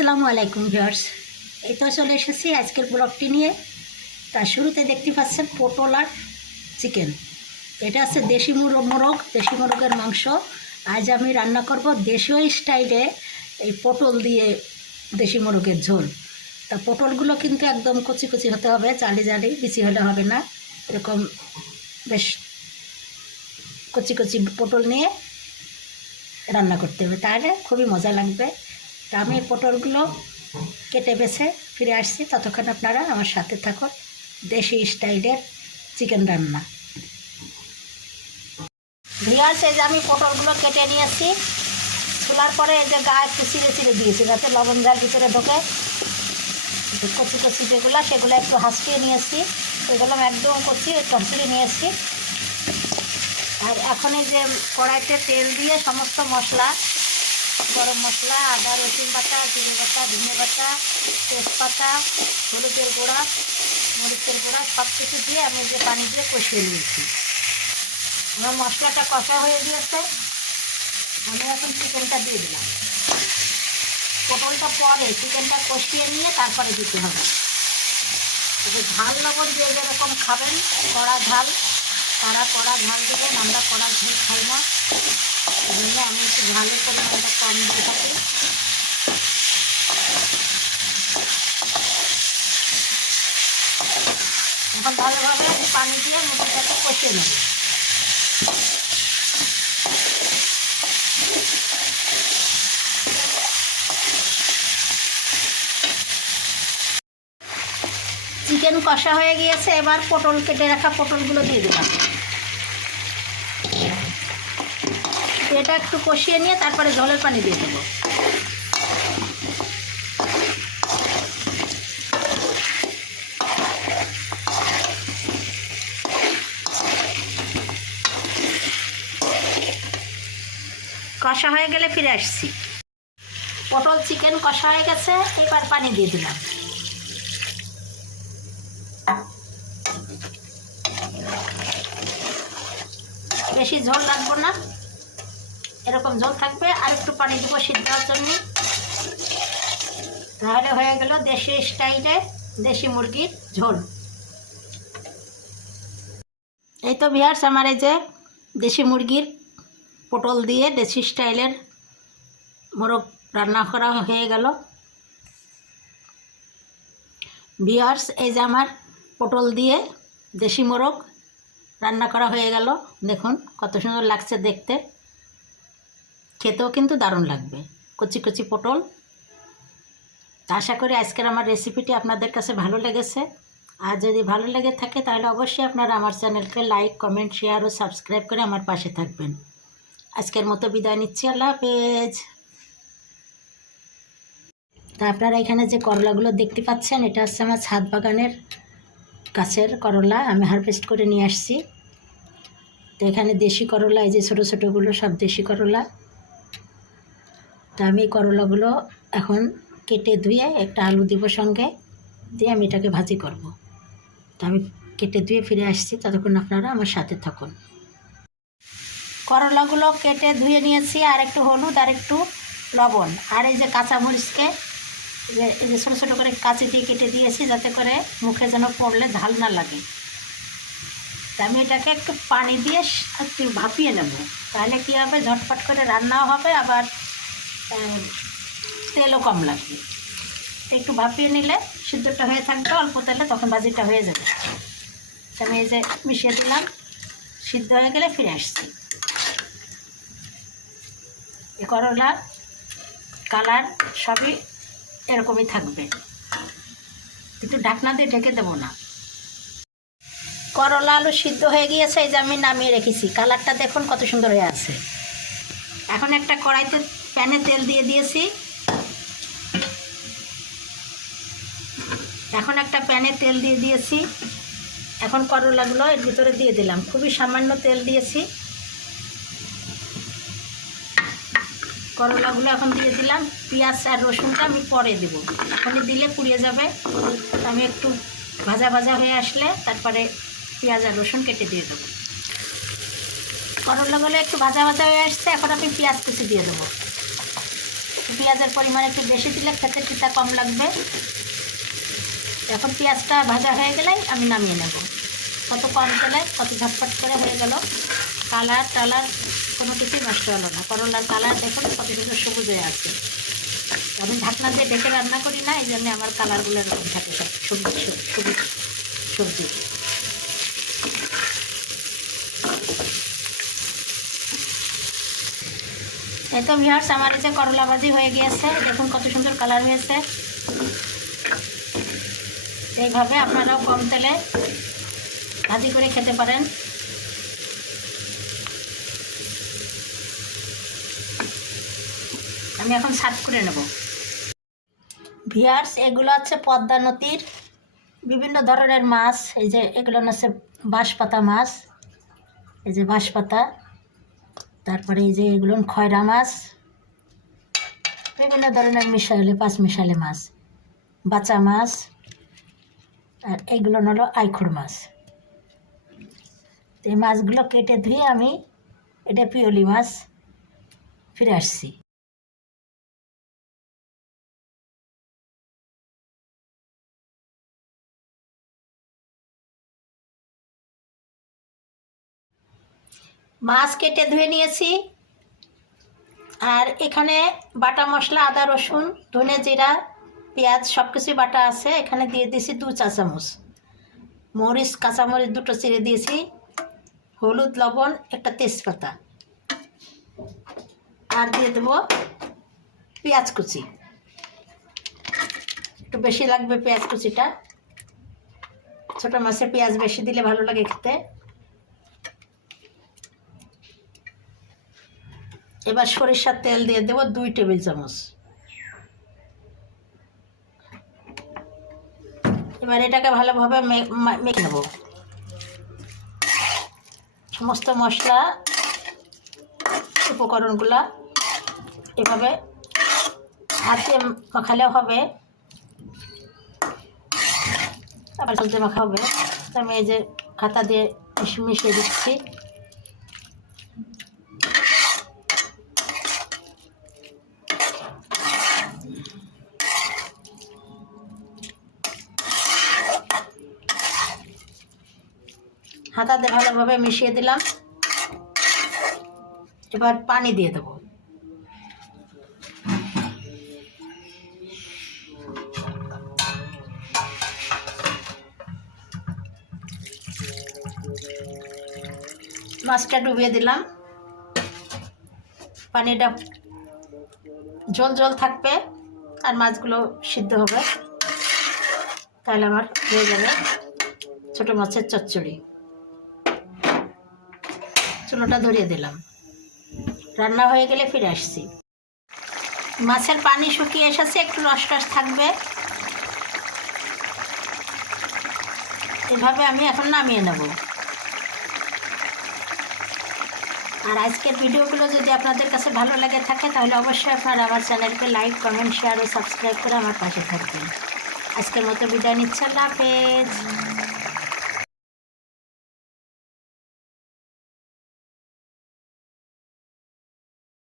আসসালামু আলাইকুম ভিউয়ার্স। এই তো চলে এসেছি আজকের ব্লগটি নিয়ে। তার শুরুতে দেখতে পাচ্ছেন পটল আর চিকেন। এটা আছে দেশি মোরগ, দেশি মোরগের মাংস। আজ আমি রান্না করব দেশীয় স্টাইলে এই পটল দিয়ে দেশি মোরগের ঝোল। তা পটলগুলো কিন্তু একদম কচি কচি হতে হবে, জালি জালি বিচি হলে হবে না। এরকম বেশ কচি কচি পটল নিয়ে রান্না করতে হবে, তাহলে খুবই মজা লাগবে। তা আমি পটলগুলো কেটে বেছে ফিরে আসছি, ততক্ষণ আপনারা আমার সাথে থাকুন। দেশি স্টাইলের চিকেন রান্না। ভিউয়ার্স, এই যে আমি পটলগুলো কেটে নিয়েছি। তোলার পরে এই যে গায়ে একটু চিড়ে চিড়ে দিয়েছি যাতে লবণ জাল ভিতরে ঢোকে। কচি কচি যেগুলো সেগুলো একটু হাঁসিয়ে নিয়েছি, এগুলো একদম কচি টসড়ি নিয়েছি। আর এখন এই যে কড়াইতে তেল দিয়ে সমস্ত মশলা, গরম মশলা, আদা রসুন বাটা, জিরে বাটা, ধনে বাটা, তেজপাতা, হলুদের গুঁড়া, মরিচের গুঁড়া সব কিছু দিয়ে আমি যে পানি দিয়ে কষিয়ে নিয়েছি। আমার মশলাটা কষা হয়ে গিয়েছে। আমি এখন চিকেনটা দিয়ে দিলাম। পটলটা পরে চিকেনটা কষিয়ে নিয়ে তারপরে দিতে হবে। ঝাল লবণ যে যেরকম খাবেন, কড়া ঝাল, তারা কড়া ঝাল দেবেন। আমরা কড়া ঝাল খাই না, এই জন্য আমি একটু ঝালের পরিমাণটা কম দিয়ে থাকি। এখন ভালোভাবে পানি দিয়ে মুরগিটাকে কষিয়ে নেব। চিকেন কষা হয়ে গিয়েছে, এবার পটল কেটে রাখা পটলগুলো দিয়ে দিলাম। এটা একটু কষিয়ে নিয়ে তারপরে জলের পানি দিয়ে দেবো। কষা হয়ে গেলে ফিরে আসছি। পটল চিকেন কষা হয়ে গেছে, এবার পানি দিয়ে দিলাম। বেশি ঝোল রাখবো না, এরকম ঝোল থাকবে। আর একটু পানি দেবো সিদ্ধ হওয়ার জন্য। তাহলে হয়ে গেল দেশি স্টাইলে দেশি মুরগির ঝোল। এই তো ভিউয়ার্স, আমার এই যে দেশি মুরগির পটল দিয়ে দেশি স্টাইলের মোরগ রান্না করা হয়ে গেল। ভিউয়ার্স, এই যে আমার পটল দিয়ে দেশি মোরগ রান্না করা হয়ে গেল। দেখুন কত সুন্দর লাগছে দেখতে, খেতেও কিন্তু দারুণ লাগবে। কচি কচি পটল। আশা করি আজকের আমার রেসিপিটি আপনাদের কাছে ভালো লেগেছে। আর যদি ভালো লেগে থাকে তাহলে অবশ্যই আপনারা আমার চ্যানেলকে লাইক, কমেন্ট, শেয়ার ও সাবস্ক্রাইব করে আমার পাশে থাকবেন। আজকের মতো বিদায় নিচ্ছি। আল্লাহ হাফেজ। তা আপনারা এখানে যে করলাগুলো দেখতে পাচ্ছেন, এটা হচ্ছে আমার ছাদ বাগানের গাছের করলা, আমি হারভেস্ট করে নিয়ে আসছি। তো এখানে দেশি করলা, এই যে ছোটো ছোটোগুলো সব দেশি করলা। তা আমি এই করলাগুলো এখন কেটে ধুয়ে একটা আলু দিব সঙ্গে, দিয়ে আমি এটাকে ভাজি করব। তা আমি কেটে ধুয়ে ফিরে আসছি, ততক্ষণ আপনারা আমার সাথে থাকুন। করলাগুলো কেটে ধুয়ে নিয়েছি, আর একটু হলুদ আর একটু লবণ, আর এই যে কাঁচামরিচকে এই যে ছোটো ছোটো করে কাঁচি দিয়ে কেটে দিয়েছি, যাতে করে মুখে যেন পড়লে ঝাল না লাগে। তা আমি এটাকে একটু পানি দিয়ে একটু ভাপিয়ে নেব, তাহলে কী হবে, ঝটপট করে রান্নাও হবে, আবার তেলও কম লাগবে। একটু ভাপিয়ে নিলে সিদ্ধটা হয়ে থাকবে অল্প তেলে, তখন ভাজিটা হয়ে যাবে। আমি এই যে মিশিয়ে দিলাম, সিদ্ধ হয়ে গেলে ফিরে আসছি। এই করলার কালার সবই এরকমই থাকবে, একটু ঢাকনা দিয়ে ঢেকে দেবো না। করলা আলু সিদ্ধ হয়ে গিয়েছে, এই যে আমি নামিয়ে রেখেছি। কালারটা দেখুন কত সুন্দর হয়ে আছে। এখন একটা কড়াইতে প্যানে তেল দিয়ে দিয়েছি। এখন করলাগুলো এর ভিতরে দিয়ে দিলাম। খুবই সামান্য তেল দিয়েছি। করলাগুলো এখন দিয়ে দিলাম। পেঁয়াজ আর রসুনটা আমি পরে দেবো, এখনই দিলে পুড়িয়ে যাবে। আমি একটু ভাজা ভাজা হয়ে আসলে তারপরে পেঁয়াজ আর রসুন কেটে দিয়ে দেবো। করলাগুলো একটু ভাজা ভাজা হয়ে আসছে, এখন আমি পেঁয়াজ কুচি দিয়ে দেবো। পেঁয়াজের পরিমাণ একটু বেশি দিলে খেতে তিতা কম লাগবে। এখন পেঁয়াজটা ভাজা হয়ে গেলে আমি নামিয়ে নেব। কত কম তেলে কত ঝটপট করে হয়ে গেল। কালার টালার কোনো কিছুই নষ্ট হলো না। করলার কালার দেখুন কত সুন্দর সবুজ হয়ে আছে। আমি ঢাকনা দিয়ে ঢেকে রান্না করি না, এই জন্য আমার কালারগুলো এরকম থাকে, সব সবুজ সবুজ সবজি। এই তো ভিউয়ার্স, আমার এই যে করলা ভাজি হয়ে গিয়েছে, দেখুন কত সুন্দর কালার হয়েছে। এইভাবে আপনারাও কম তেলে ভাজি করে খেতে পারেন। আমি এখন সার্ভ করে নেব। ভিউয়ার্স, এগুলো হচ্ছে পদ্মা নদীর বিভিন্ন ধরনের মাছ। এই যে এগুলো হচ্ছে বাঁশপাতা মাছ, এই যে বাঁশপাতা। তারপরে এই যে এগুলো খয়রা মাছ, বিভিন্ন ধরনের মিশালি পাঁচ মিশালি মাছ, বাচা মাছ। আর এইগুলো হলো আইখুর মাছ। এই মাছগুলো কেটে ধুয়ে আমি, এটা পিওলি মাছ, ফিরে আসছি। মাছ কেটে ধুয়ে নিয়েছি। আর এখানে বাটা মশলা আদা রসুন ধনে জিরা পেঁয়াজ সব কিছুই বাটা আছে। এখানে দিয়ে দিয়েছি 2 চা চামচ, মরিচ কাঁচামরিচ 2টো চিড়ে দিয়েছি, হলুদ লবণ একটা তেজপাতা, আর দিয়ে দেবো পেঁয়াজ কুচি। একটু বেশি লাগবে পেঁয়াজ কুচিটা, ছোটো মাছে পেঁয়াজ বেশি দিলে ভালো লাগে খেতে। এবার সরিষার তেল দিয়ে দেবো 2 টেবিল চামচ। এবার এটাকে ভালোভাবে মেখে নেব। সমস্ত মশলা উপকরণগুলা এভাবে হাতে মাখালেও হবে, আবার জলতে মাখা হবে। আমি এই যে হাতা দিয়ে মিশিয়ে দিচ্ছি। হাতাতে ভালোভাবে মিশিয়ে দিলাম। এবার পানি দিয়ে দেবো। মাছটা ডুবিয়ে দিলাম। পানিটা জল জল থাকবে আর মাছগুলো সিদ্ধ হবে, তাহলে আমার হয়ে যাবে ছোটো মাছের চচ্চড়ি। চুলোটা ধরিয়ে দিলাম। রান্না হয়ে গেলে ফিরে আসছি। মাছের পানি শুকিয়ে এসেছে, একটু রস রস থাকবে। এভাবে আমি এখন নামিয়ে নেব। আর আজকের ভিডিওগুলো যদি আপনাদের কাছে ভালো লাগে থাকে তাহলে অবশ্যই আপনারা আমার চ্যানেলকে লাইক কমেন্ট শেয়ার ও সাবস্ক্রাইব করে আমার পাশে থাকবেন। আজকের মতো বিদায় নিচ্ছি। আল্লাহ হাফেজ।